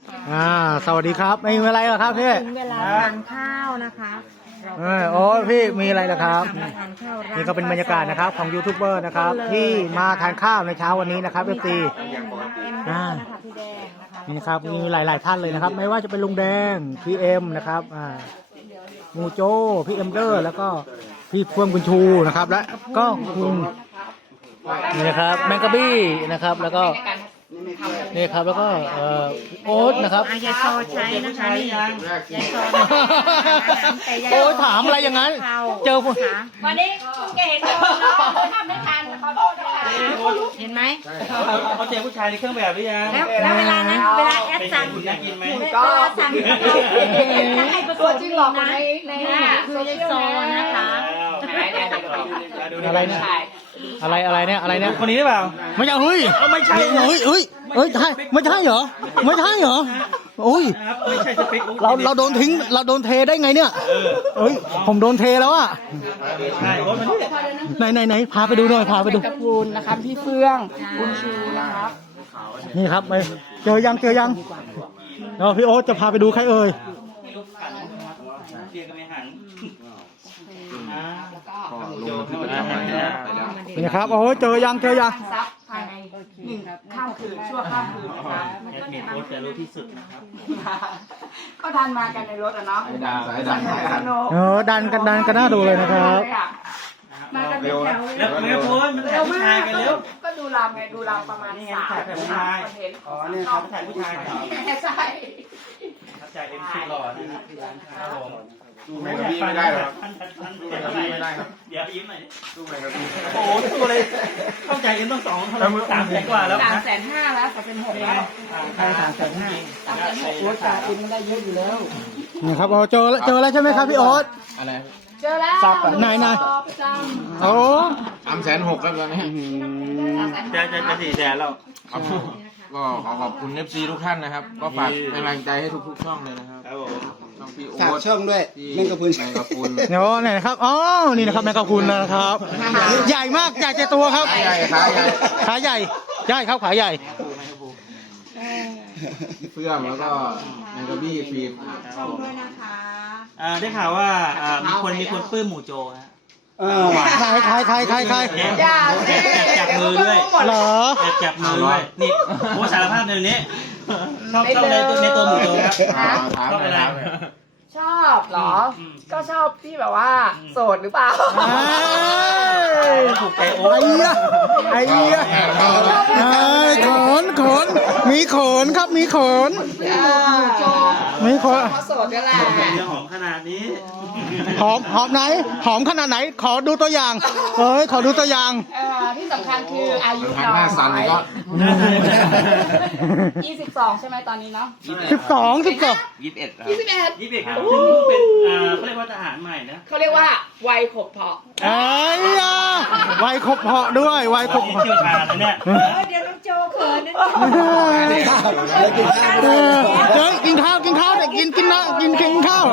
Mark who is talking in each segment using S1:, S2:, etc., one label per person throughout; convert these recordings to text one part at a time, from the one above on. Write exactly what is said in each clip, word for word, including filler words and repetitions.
S1: อ่าสวัสดีครับไม่มีอะไรหรอครับพี่
S2: ถึงเวลาทานข้าวนะคะ
S1: เออโอ้พี่มีอะไรเหรอครับ
S2: มาทานข้าวร้า
S1: นี่ก็เป็นบรรยากาศนะครับของยูทูบเบอร์นะครับที่มาทานข้าวในเช้าวันนี้นะครับเอฟซีอ่านี่นะครับมีหลาย ๆ ท่านเลยนะครับ ไม่ว่าจะเป็นลุงแดงพี่เอ็มนะครับอ่ามูโจพี่เอ็มเดอร์แล้วก็พี่เฟื่องบุญชูนะครับและก็คุณนี่นะครับแมงกะบี้นะครับแล้วก็นี่ครับแล้วก็เอ่อโอ๊ตนะครับ
S2: ยายซอใช้นะคะนี่ยายซอ
S1: โอ้ถามอะไรอย่างนั้นเจอ
S2: วันนี้คุณแกเห็นคนเนาะทำไม่ทันขอโทษนะคะเห็นไหม
S3: เขาเจอผู้ชายในเครื่องแบบหรือยัง
S2: แล้วแล้วเวลานั้นเวลาแอดสั่ง
S3: น่ากินไหม
S2: ก็สั่งถ้าใครประกวดจริงหรอกในในคือยายซอนะคะ
S1: อะไรเนี่ยอะไรอะไรเนี่ยอะไรเนี่ย
S3: คนนี้หรือเปล่า
S1: ไม่ใช่เฮ้ย
S3: ไม่ใช่
S1: เฮ้ยเฮ้ยเฮ้ยใช่ไม่ใช่เหรอไม่ใช่เหรอโอ้ย
S3: ครับไม่ใช่สเปค
S1: เราเราโดนทิ้งเราโดนเทได้ไงเนี่ยเฮ้ยผมโดนเทแล้วอะ
S3: ใช่รถมันนี่
S1: ไหนไหนไหนพาไปดูหน่อยพาไปดู
S4: ตระกูลนะคะพี่เฟื่องคุณชูนะครับ
S1: นี่ครับไปเจอยังเจอยังเราพี่โอ๊ตจะพาไปดูใครเอ่ย
S3: เกียร์ก็ไม่หัน
S1: นี่ครับโอ้เจอยังเจอยัง
S4: ซับภายในหนึ่งข้ามคืนชั่วข้ามคืนนะครับ
S3: แอดมินโอ๊ตจะรู้ที่สุดนะครับ
S4: ก็ดันมากันในรถอะเนาะสายดันสนุก
S1: เออดันกันดันกันน่าดูเลยนะครับ
S4: มากันเป็นแถวเลย
S3: แล้วไม่พูดมันถ่ายผู้ชายกันเร็ว
S4: ก็ดูรำไงดูรำประมาณสามคอนเทนต์
S3: อ๋อเนี่ยครับถ่ายผู้ชายครับ
S4: ใช่
S3: ครับจ่ายเอ็มซีหล่อนะครับผม
S5: สู้แมงกะบี้ไม่ได้หรอก
S3: ท่านท่าน
S5: สู้แมงกะบี้ไม่ได้ครับ
S3: เดี๋ยวยิ้มหน่อย
S5: สู้แมงกะบี้
S3: โอ้โหตัวเลยเข้าใจกันต้องสองเท่าไหร่สามแสนกว่าแล้ว
S4: สาม
S3: นะ
S4: แสนห้าแล้วสามแสนหกแล้ว
S3: ใช่สามแสนห้า
S4: สามแสนหกโอ้จ่ายคุณได้เยอะอยู่แล้ว
S1: นี่ครับโอ้เจอแล้วเจอแล้วใช่ไหมครับพี่โอ๊ต
S5: อะไร
S4: เจอแล้ว
S1: ไหนไหน
S4: ประจำ
S1: โอ้
S5: สามแสนหกครับตอนนี้
S3: จะจะจะสี่แสนแล้ว
S5: ครับก็ขอขอบคุณเอฟซีทุกท่านนะครับ ก็ฝากเป็นกำลังใจให้ทุกๆช่องเลยนะครับ
S3: ครับผม
S5: ช่องพี่โอ๊
S6: ฝาก
S5: ต
S6: ช่องด้วย
S5: ที่
S6: แมงกะพรุน
S5: แมงกะพรุน
S1: เดี๋ยวไหนครับอ๋อนี่นะครับแมงกะพรุนนะครับ ใหญ่มากใหญ่เจตัวครับ
S5: ขาใหญ่ขาใหญ่
S1: ขาใหญ่ใหญ่ครับขาใหญ่
S5: พี่เฟื่องแล้วก็แมงกะบี้ฟีด
S2: ด้วยนะคะ
S3: อ่าได้ข่าวว่าอ่ามีคนมีคนปลื้มหมู่โจฮะ
S6: เออ
S1: ใครใครใครใครใคร
S3: แอบแอบจับมือด้วย
S1: เหรอ
S3: แอบจับมือด้วยนี่โอ้สารภาพในนี้ชอบชอบในตัวในตัวหมู่โจครับ
S5: ถามถาม
S3: ชอบ
S5: เล
S3: อะ
S5: ย
S3: ไร
S5: ถาม
S4: ชอบเหรอ ก็ชอบที่แบบว่าโสดหรือเปล่า
S1: เอ้ย
S3: ถูกใจโอ้
S1: ไอ้เหี้ยไอ้เหี้ยไอ้ขนขนมีขนครับมีขนมีขน
S4: เพราะโสดนี่แหละ
S3: เรื่องหอมขนาดนี้
S1: หอมหอมไหนหอมขนาดไหนขอดูตัวอย่างเอ้ยขอดูตัวอย่าง
S4: เอ่อที่สำคัญคืออายุ
S5: หัน
S4: น้อ
S5: หน้าสั่นเลยก็
S4: ยยี่สิบสองใช่ไหมตอนนี้เนาะ
S1: สิบสองสิบสอง
S5: ยี่สิบเอ็ดครับ
S4: ยี่สิบเอ็ด
S3: ยี่สิบเอ็ดครับซึ่งเพิ่งเป็นอ่าเขาเรียกว่าทหารใหม่นะ
S4: เขาเรียกว่าวัยขบเพาะ
S1: ไอ้ยาวัยครบเหาะด้วยวัยครบ
S3: นี่
S1: เหาะ
S3: เชี่ยวชาญนะเนี่ย
S2: เดี๋ยวน้องโจเขินนะ
S1: เออเฮ้ยกินข้าวกินข้าวเด็กกินกินนะกินกินข้าว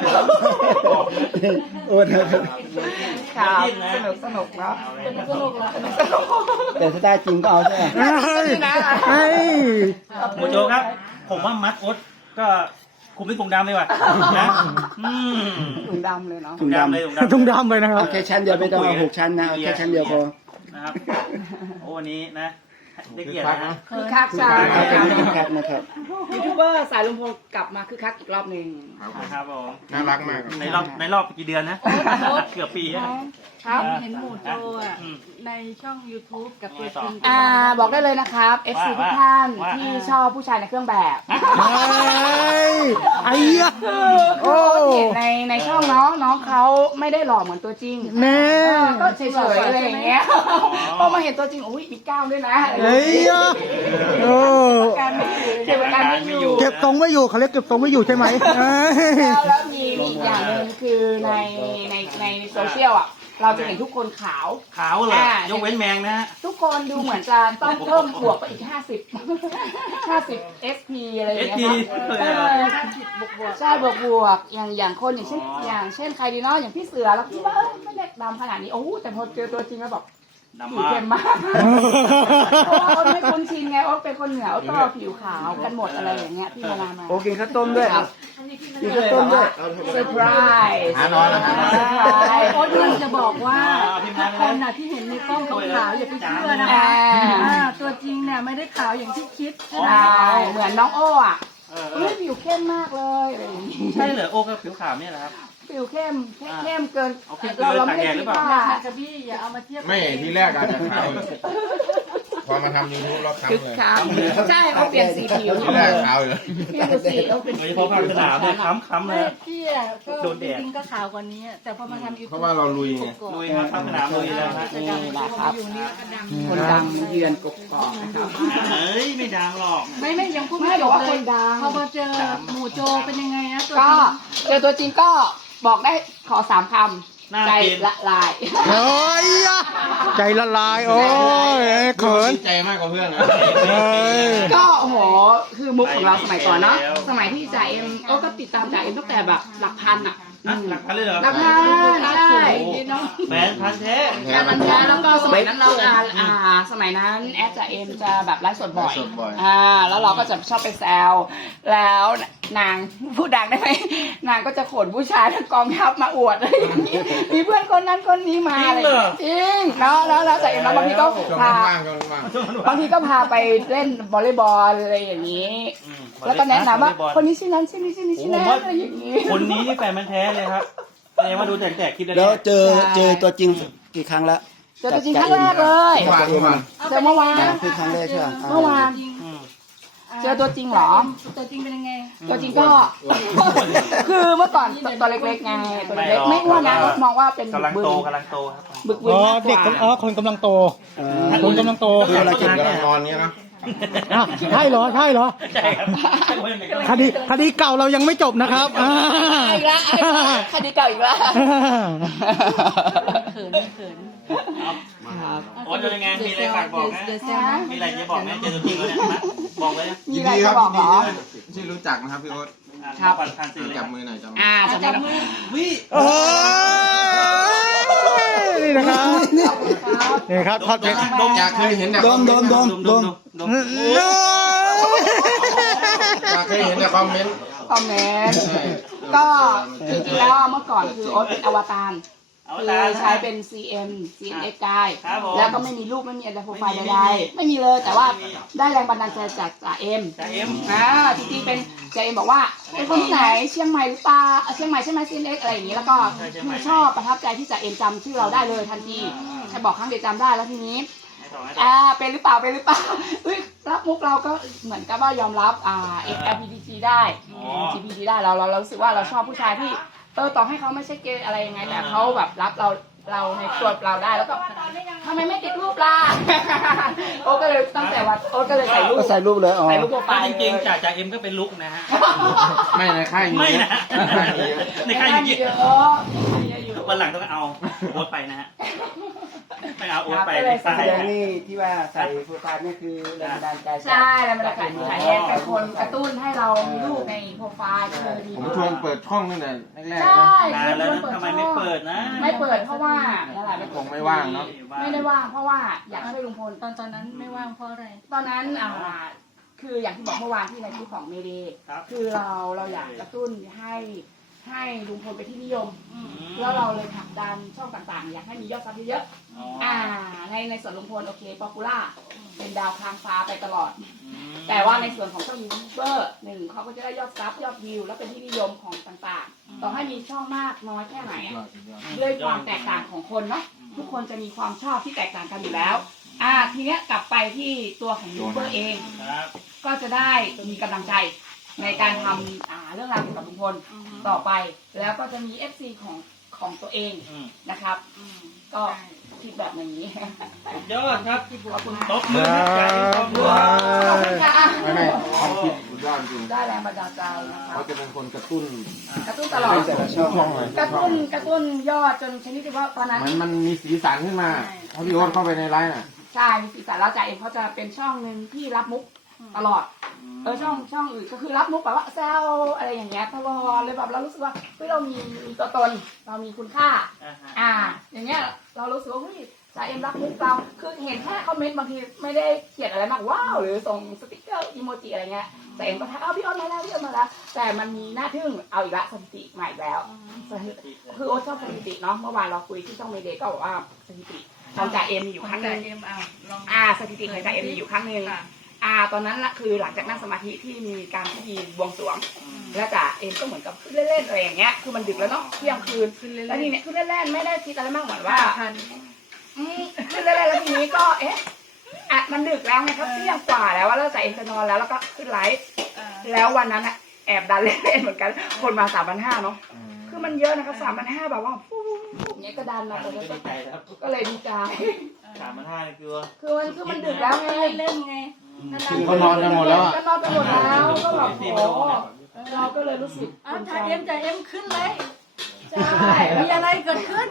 S6: โอ้ย
S4: ครับสนุกสนุกเนาะสนุกสนุกสนุกสนุก
S6: แต่ถ้าได้จริงก็เอาใช่ไหม
S1: เฮ้ยเฮ้ย
S3: หมู่โจครับ ผมว่ามัดโอ๊ตก็คุมเป็นกลุ่มดำเลยว่ะนะอืม
S4: ถุงดำเลยเนาะ
S3: กลุ่มดำเลยกลุ่มดำ
S1: ทุ่งดำเลยนะครับ
S6: เอาแค่ชั้นเดียวไม่ต้องเอาหกชั้นนะเอาแค่ชั้นเดียวพอ
S3: นะครับโอ้วันนี้นะได้เกียรตินะ
S4: คือคักใช่
S6: ครับครับนะครับ
S4: ยูทูบเบอร์สายลุงพลกลับมาคือคักอีกรอบหนึ่ง
S3: ครับผม
S5: น่ารักมากครับ
S3: ในรอบในรอบกี่เดือนนะเกือบปีแล้ว
S4: ครับ
S2: เห็นหมูโจอ่ะในช่อง YouTube กับตัวจริง
S4: อ่าบอกได้เลยนะครับ เอฟ ซี ทุกท่านที่ชอบผู้ชายในเครื่องแบบ
S1: เฮ้ยไอ้เหี้ย
S4: โอ้เห็นในในช่องน้องน้องเขาไม่ได้หล่อเหมือนตัวจริง
S1: แน่
S4: ก็เฉยๆอะไรอย่างเงี้ยพอมาเห็นตัวจริงอุ้ยมีกล้ามด้วยนะ
S1: เฮ้ยโอ้
S4: การไม่อยู่เก็บอาการไม่อยู่
S1: เก็บทรงไม่อยู่เขาเรียกเก็บทรงไม่อยู่ใช่ไหมเอ้ย
S4: แล้วแล้วมีมีอีกอย่างหนึ่งคือในในในโซเชียลอ่ะเราจะเห็นทุกคนขาว
S3: ขาวเลยยกเว้นแมงนะฮะ
S4: ทุกคนดูเหมือนจะต้องเพิ่มบวกไปอีกห้าสิบ ห้าสิบ เอส พี อะไรอย่างเงี้ยครับเออใช่บวกบวกอย่างอย่างคนอย่างเช่นอย่างเช่นใครดีเนาะอย่างพี่เสือแล้วพี่ว่าเอ้ยไม่ได้ดำขนาดนี้โอ้แต่พอเจอตัวจริงแล้วแบบผิว
S3: ดำมาก
S4: เข้มมากเพราะว่าโอ๊ตไม่คุ้นชินไงโอ๊ตเป็นคนเหนือโอ๊ตก็ผิวขาวกันหมดอะไรอย่างเงี้ยที่มามา
S6: โอ้กินข้าวต้มด้วย
S4: ครับ
S6: กินข้าวต้มด้วย
S4: เซอร์ไพรส์
S5: หานอนแล้วครับ
S4: เซอร์ไพรส์
S2: โอ๊ตกำลังจะบอกว่า
S3: พี่
S2: ทุ
S3: มาก
S2: คนน่ะที่เห็นในกล้องขาวๆอย่าไปเชื่อนะคะอ่าตัวจริงเนี่ยไม่ได้ขาวอย่างที่คิดใช่ไหม
S4: ใช่เหมือนน้องโอ้อะ
S3: เออเอ
S4: เฮ้
S3: อย
S4: ผิวเข้มมากเลยอะไรอย่างงี้
S3: ใช่เหรอโอ้ก็ผิวขาวเนี่ยแหละครับ
S4: ผิวเข้มเข้มเกิน
S3: เอาเข้มเกิน
S4: เราเราไม่ได้
S3: ตากแดดหรื
S4: คิ
S3: อ
S4: ด
S3: เปล่า
S4: ว่า
S2: กระบี้อย่าเอามาเทียบ
S5: ไม่ทีแรกอาจจะขาวอยู่พอมาทำยูทูบเรา
S4: คือ
S5: ค้ำเลย
S4: ขาวใช่เขาเปลี่ยนสีผิว
S5: ทีแรกขาวอยู่
S4: พี่ดูสีเขาเป็น
S3: โดยเฉพาะภาคสนามเนี่ยค้ำๆเล
S2: ไม่
S3: ย
S2: พี่อ่ะก็
S3: โดนแดด
S2: จริงๆก็ขาวกว่านี้แต่พอมาทำยูทูบ
S5: เพราะว่าเราลุยไง
S3: ลุยครับภาคสนามลุยแล้วฮะ
S4: นี่แหละครับ
S2: อยู่นี่ก็ดัง
S4: คนดังเยือนกกอกนะครับ
S3: เฮ้ยไม่ดังหรอก
S2: ไม่ไม่ยังพูด
S4: ไม่
S2: ไม่
S4: บ
S2: จ
S4: อก
S2: บ
S4: ว่า
S2: เล
S4: ค
S2: ย
S4: นดัง
S2: พอมาเจอหมู่โจเป็นยังไงนะตัว
S4: ก็
S2: จริง
S4: เจอตัวจริงก็บอกได้ขอสามค
S3: น่า
S4: ำใจ
S3: กิน
S4: ละลาย
S1: โอ้ยอะใจละลายโอ้ยเขิน
S5: ดีใจมากกว่าเพื่อนนะ
S1: เฮ้ย
S4: ก็โอ้โหคือมุกของเราสมัยก่อนเนาะสมัยที่จ่าเอ็มโอ้ก็ติดตามจ่าเอ็มตั้งแต่แบบหลักพันอะ
S3: นะหลักพันเลยเหรอ
S4: หลักพันใช่
S3: แฟนพันธุ์แท้
S4: การมันแท้แล้วก็สมัยนั้นเราอ่าอ่าสมัยนั้นแอดจ่าเอ็มจะแบบไลฟ์สดบ่อย
S5: ไลฟ์สดบ่อย
S4: อ่าแล้วเราก็จะชอบไปแซวแล้วนางพูดดังได้ไหมนางก็จะขนผู้ชายทั้งกองทัพมาอวดอะไรอย่างนี้มีเพื่อนคนนั้นคนนี้มาอะไรอย่างงี้จริงแล้วแล้วแล้วจ่าเอ็มแล้วบางทีก็
S5: ช่วง
S4: พา
S5: ว่างๆช่วงว่าง
S4: บางทีก็พาไปเล่นวอลเลย์บอลอะไรอย่างนี้
S3: อืม
S4: แล้วก็แนะนำว่า
S3: บอล
S4: คนนี้ชื่อนั้นชื่อนี้ชื่อนี้ชื่อนั้น
S3: โอ้โห
S4: อะไรอย่างนี้
S3: คนนี้นี่แฟนมันธุ์แท้เลยครับแสดงว่าดูแต่แต่คลิปแล้ว
S6: แล้ว
S3: เนี่ย
S6: เจอเจอตัวจริงกี่ครั้งละ
S4: เจอตัวจริงครั้งแรกเลย
S5: ๆเมื่อวานเมื่อวาน
S4: เจอเมื่อวาน
S6: อ่าคือครั้งแรกใช่ไหม
S4: เมื่อวาน
S3: อืม
S4: เจอตัวจริงเหรอ
S2: ตัวจริงเป็นยังไง
S4: ตัวจริงก็ คือเมื่อก่อนตัวตัวเล็กๆไงตัวเล็กๆไม่อ้วนนะมองว่าเป็น
S3: กำลัง
S4: บึก
S3: โต
S4: บึน
S3: กำลังโตครับ
S4: บึกบึน
S1: อ๋อ
S4: มากก
S1: เด็ก
S4: ว่า
S1: อ๋อคนกำลังโต
S6: เออ
S1: คนกำลังโต
S5: คือเรากินกำลังนอนเนี้ยนะ
S1: อ้าวใช่เหรอใช่เหรอ
S3: ใช่ครับใช่คนไหนก็
S1: คดีคดีเก่าเรายังไม่จบนะครับอ่า
S4: อีกแล้วคดีเก่าอีกแล้ว
S2: เขินเขิน
S3: โอ๊ตเป็นยังไงมีอะไรฝากบอกนะ
S2: เดี๋ยวเซลนะ
S3: มีอะไรจะบอกไหมเจอตัวจริงแล้วเนี่ยนะบอกเลยนะ
S4: มี
S5: ยิน
S4: อะไร
S5: ดีค
S4: จะ
S5: รับ
S4: บอก
S5: ยิน
S4: เหร
S5: ดี
S4: อ
S5: ที่ที่รู้จักนะครับพี่โอ๊ต
S3: ครับผ่านผ่านสื่อเลยค
S5: จั
S3: รั
S5: บบ มือหน่อยจับมือ
S4: อ่าสำหรับ
S3: วิ
S1: โอ้ยนี่นะครับนี่ครับทอดเพชร
S3: ดม
S5: อยากเคยเห็นแต่
S6: ดมดมดมดม
S3: ดม
S5: อยากเคยเห็นแต่คอมเมนต์
S4: คอมเมนต์ก็จริงๆแล้วเมื่อก่อนคือโอ๊ตเป็นอวตาร
S3: เอา
S4: คือ
S3: ตา
S4: ใช้เป็น ซี เอ็ม ซี เอ็น เอ็กซ์ กาย
S3: ครับผม
S4: แล้วก็ไม่มีรูปไม่มีอะไรโปรไฟล์
S3: ไม่มี
S4: ใดๆไม่มีเลยแต่ว่าได้แรงบันดาลใจจากจ่าเอ็ม
S3: จ่าเอ็ม
S4: อ่าจริงๆเป็นจ่าเอ็มบอกว่าเป็นคนที่ไหนเชียงใหม่หรือเปล่าเชียงใหม่ใช่ไหม ซี เอ็น เอ็กซ์ อะไรอย่างนี้แล้วก็คือชอบประทับใจที่จ่าเอ็มจำชื่อเราได้เลยทันทีแค่บอกครั้งเดียวจำได้แล้วทีนี้
S3: ให้ต่อให้ต่อ
S4: อ่าเป็นหรือเปล่าเป็นหรือเปล่าเฮ้ยรับมุกเราก็เหมือนกับว่ายอมรับอ่า เอล พี ที ซี ได้
S3: อ๋อ
S4: จี พี ที ได้เราเราเรารู้สึกว่าเราชอบผู้ชายที่เออต่อให้เขาไม่ใช่เกย์อะไรยังไงแต่เขาแบบรับเราเราในตัวเราได้แล้วก็ทำไมไม่ติดรูปล่ะ โอ๊ตก็เลยตั้งแต่วันโอ๊ตก็เลยใส่รูป
S6: ก็ใส่รูปเลยอ๋อ
S4: ใส่รูปโปรไฟ
S3: ก็
S4: ล์
S3: จริงๆจ่าจ่าเอ็มก็เป็นลุกนะฮะ
S5: ไม่ในค่ายมี
S3: ไม่
S5: เย
S3: นะ
S5: ใน
S3: ใน
S5: ค่า
S3: ค่าย ย
S4: มี
S3: มี
S4: เย
S3: เย
S4: อะ
S3: อะ
S4: มีเยอะอยู่
S3: วันหลังต้องเอาโอ๊ตไปนะฮะไม่เอาโอ๊ตไป
S4: ครับ
S3: ในค่า
S6: แส
S3: ย
S6: ดงนี่ที่ว่าใส่โปรไฟล์นี่คือแรงบันดาลใจ
S4: ใช่แล้วมันจะขายขายแอนเป็นคนกระตุ้นให้เรามีรูปในโปรไฟล์ก็เลยมี
S5: ผม
S4: รูป
S5: ชวนเปิดช่องตั้งแต่แรกๆ
S4: ใช่
S5: นะ
S3: นานแล้วนะทำไมไม่เปิดนะ
S4: ไม่เปิดเพราะว่าอะไรไม่
S5: คงไม่ว่างเนาะ
S4: ไม่ได้ว่างเพราะว่าอยากช่วยลุงพล
S2: ตอนตอนนั้นไม่ว่างเพราะอะไร
S4: ตอนนั้นอ่าคืออย่างที่บอกเมื่อวานที่ในคลิปของเมเดย์คือเราเราอยากกระตุ้นให้ให้ลุงพลไปนที่นิยม แล้วเราเลยผลักดันช่องต่างๆ อยากให้มียอดซับเยอะ
S3: อ๋อ
S4: ๆอ่าในในส่วนลุงพลโอเคป๊อปปูล่าเป็นดาวค้างฟ้าไปตลอด
S3: อืม
S4: แต่ว่าในส่วนของช่องยูทูบเบอร์หนึ่งเขาก็จะได้ยอดซับยอดวิวแล้วเป็นที่นิยมของต่างๆ ต่อให้มีช่องมากน้อยแค่ไหนอะด้วยความแตกต่างของคนเนาะทุกคนจะมีความชอบที่แตกต่างกันอยู่แล้ว อ่าทีเนี้ยกลับไปที่ตัวของยูทูบเบอร์เอง
S3: ครับ
S4: ก็จะได้มีกำลังใจในการทำอ่าเรื่องราวเกี่ยวกับลุงพลต่อไป แล้วก็จะมี เอฟ ซี ของของตัวเอง
S3: อืม
S4: นะครับ ก็คิดแบบนี้
S3: สุดยอดครับ
S4: ขอบคุณ
S3: ตบมือครับจ่าเอ็มขอบคุณครับ
S4: ขอบคุณค่ะ
S5: ไม่ไม่ความคิดสุดยอดจริง
S4: ได้แรงบันดาลใจนะครั
S5: เขา
S4: บ
S5: จะเป็นคนกระตุ้น
S4: กระตุ้นตลอด
S6: แต่ละช่อง
S5: ช่องเลย
S4: กระตุ้นกระตุ้นยอดจนชนิดที่ว่าตอนนั้น
S5: มันมันมีสีสันขึ้นมาเพราะพี่โอ๊ตเข้าไปในไลน์น่ะ
S4: ใช่มีสีสันแล้วจ่าเองเขาจะเป็นช่องหนึ่งที่รับมุกตลอด เออช่องช่องอื่นก็คือรับมุกแบบว่าแซวอะไรอย่างเงี้ยตลอดเลยแบบเรารู้สึกว่าเฮ้ยเรามีมีตัวตน เรามีคุณค่า
S3: อ่าฮะ
S4: อ่า อย่างเงี้ยเรารู้สึกว่าเฮ้ยจ่าเอ็มรักมุกเราคือเห็นแค่คอมเมนต์บางทีไม่ได้เขียนอะไรมากว้าวหรือส่งสติ๊กเกอร์อีโมจิอะไรเงี้ยจ่าเอ็มก็ทักเอาพี่อ้นมาแล้วพี่อ้นมาแล้วแต่มันมีหน้าทึ่งเอาอีกละสถิติใหม่แล้วคือโอ๊ตชอบสถิติเนาะเมื่อวานเราคุยที่ช่องเมเดย์ก็บอกว่าสถิติของจ่าเอ็มมีอยู่ครั้งหนึงอ่าสถิติของจ่าเอ็มมีอยู่ครั้งหนึงอ่าตอนนั้นละคือหลังจากนั่งสมาธิที่มีการพิธีบวงสรวงแล้วจ่าเอ็มก็เหมือนกับขึ้นเล่นๆอะไรอย่างเงี้ยคือมันดึกแล้วเนาะเที่ยงคืนแล้วทีเนี้ยขึ้นเล่นๆไม่ได้คิดอะไรมากเหมือนว่าอืมขึ้นเล่นๆแล้วทีนี้ก็เอ๊ะอ่ะมันดึกแล้วไงครับเที่ยงกว่าแล้วว่าแล้วจ่าเอ็มจะนอนแล้วแล้วก็ขึ้นไลฟ์แล้ววันนั้นอะแอบดันเล่นๆเหมือนกันคนมาสามพันห้าเนาะคือมันเยอะนะครับสามพันห้าแบบว่าปุ๊บๆเนี้ยก็ดันมา
S3: ก็ดีใจครับ
S4: ก็เลยดีใจ
S3: สามพันห้านี่คือ
S4: คือมันคือมันดึกแล้วไง
S2: เล่นไง
S5: คือเขานอนกันหมดแล้วอ่ะ
S4: ก็นอนกันหมดแล้วก็แบบโอ้เราก็เลยรู้สึก
S2: อ้าวจ่าเอ็มจ่าเอ็มขึ้นเลย
S4: ใช่
S2: มีอะไรเกิดขึ้น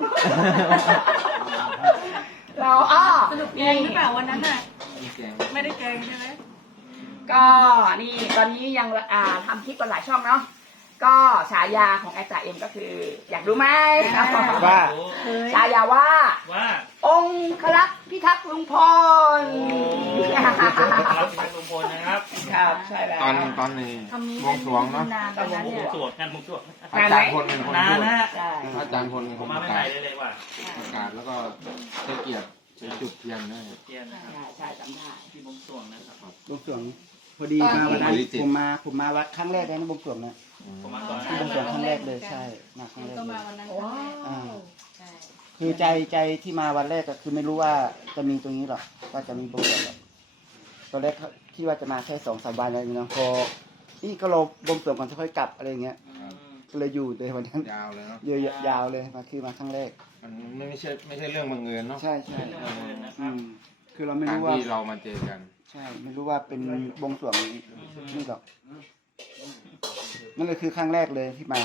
S4: เราอ้อ
S2: สรุปแกงหรือเปล่าวันนั้นน่ะไม่ได้แกงใช่ไหม
S4: ก็นี่ตอนนี้ยังอ่าทำคลิปกันหลายช่องเนาะก็ฉายาของแอดจ่าเอ็มก็คือ อยากรู้ไหม
S1: ว่า
S4: ฉายาว่า
S3: ว่า
S4: องคลักษ์พิทักษ์ลุงพล
S3: รับเป็นลุงพลนะครับ
S4: ครับใช่แล้ว
S5: ตอนตอนนี้
S2: ทำนี้
S5: บวงสรวงเนาะ
S2: นานตอนนั้น
S3: มุ
S2: เนี่ย
S3: กสวดงานมุกสวด
S5: อาจารย์พลเป็นคน
S3: นาน
S5: พูด
S3: นะฮะ
S4: ใช่
S5: อาจารย์พลเป็น
S3: ผ
S5: ค
S3: ม
S5: น
S3: มา
S5: ประ
S3: ให
S5: กา
S3: ม่
S5: ศ
S3: ๆเลยเลยว่า
S5: ประกาศแล้วก็ให้เกียรติไปจุดเทียนด้วย
S3: เทียนนะครับ
S4: ใช่ใช่จำได้
S3: ที่บวงสรวงนะครับ
S6: บวงสรวงพอดีมาวันนั้นผมมาผมมาวัดครั้งแรกเลยนะบวงสรวงเนี่ย
S3: ผมมาก่อน
S6: ที่บวงสรวงครั้งแรกเลยใช่มาครั้งแรก
S2: ก็
S6: เล
S2: มาย วันนั้น
S4: ว้าว
S6: อ่าคือใจใจที่มาวันแรกก็คือไม่รู้ว่าจะมีตรงนี้หรอกว่าจะมีบวงสรวงหรอกตอนแรกที่ว่าจะมาแค่สองสามวันอะไรอย่างเงี้ยนะพอนี่ก็รอบวงสรวงก่อนจะค่อยกลับอะไรอย่างเงี้ยก็เลยอยู่เลยวันนั้น
S5: ยาวเลยเนาะ
S6: เยอะๆยาวเลยมาคือมาครั้งแรก
S5: มันไม่ใช่ไม่ใช่เรื่องบังเอิญเนาะ
S6: ใช่ใช่
S3: เรื่องบังเอิญนะค
S6: อื
S3: รับ
S6: มคือเราไม่
S5: การ
S6: รู้ว่า
S5: ที่เรามาเจอกัน
S6: ใช่ไม่รู้ว่าเป็นบวงสรวงนี่หรอกนั่นเลยคือครั้งแรกเลยที่มา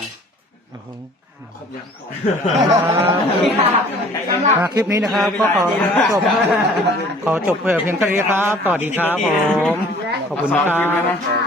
S4: สำหรับ
S1: อ่าคลิปนี้นะครับก็ขอจบขอจบเพียงเท่านี้ครับ สวัสดีครับผม ขอบคุณนะครับ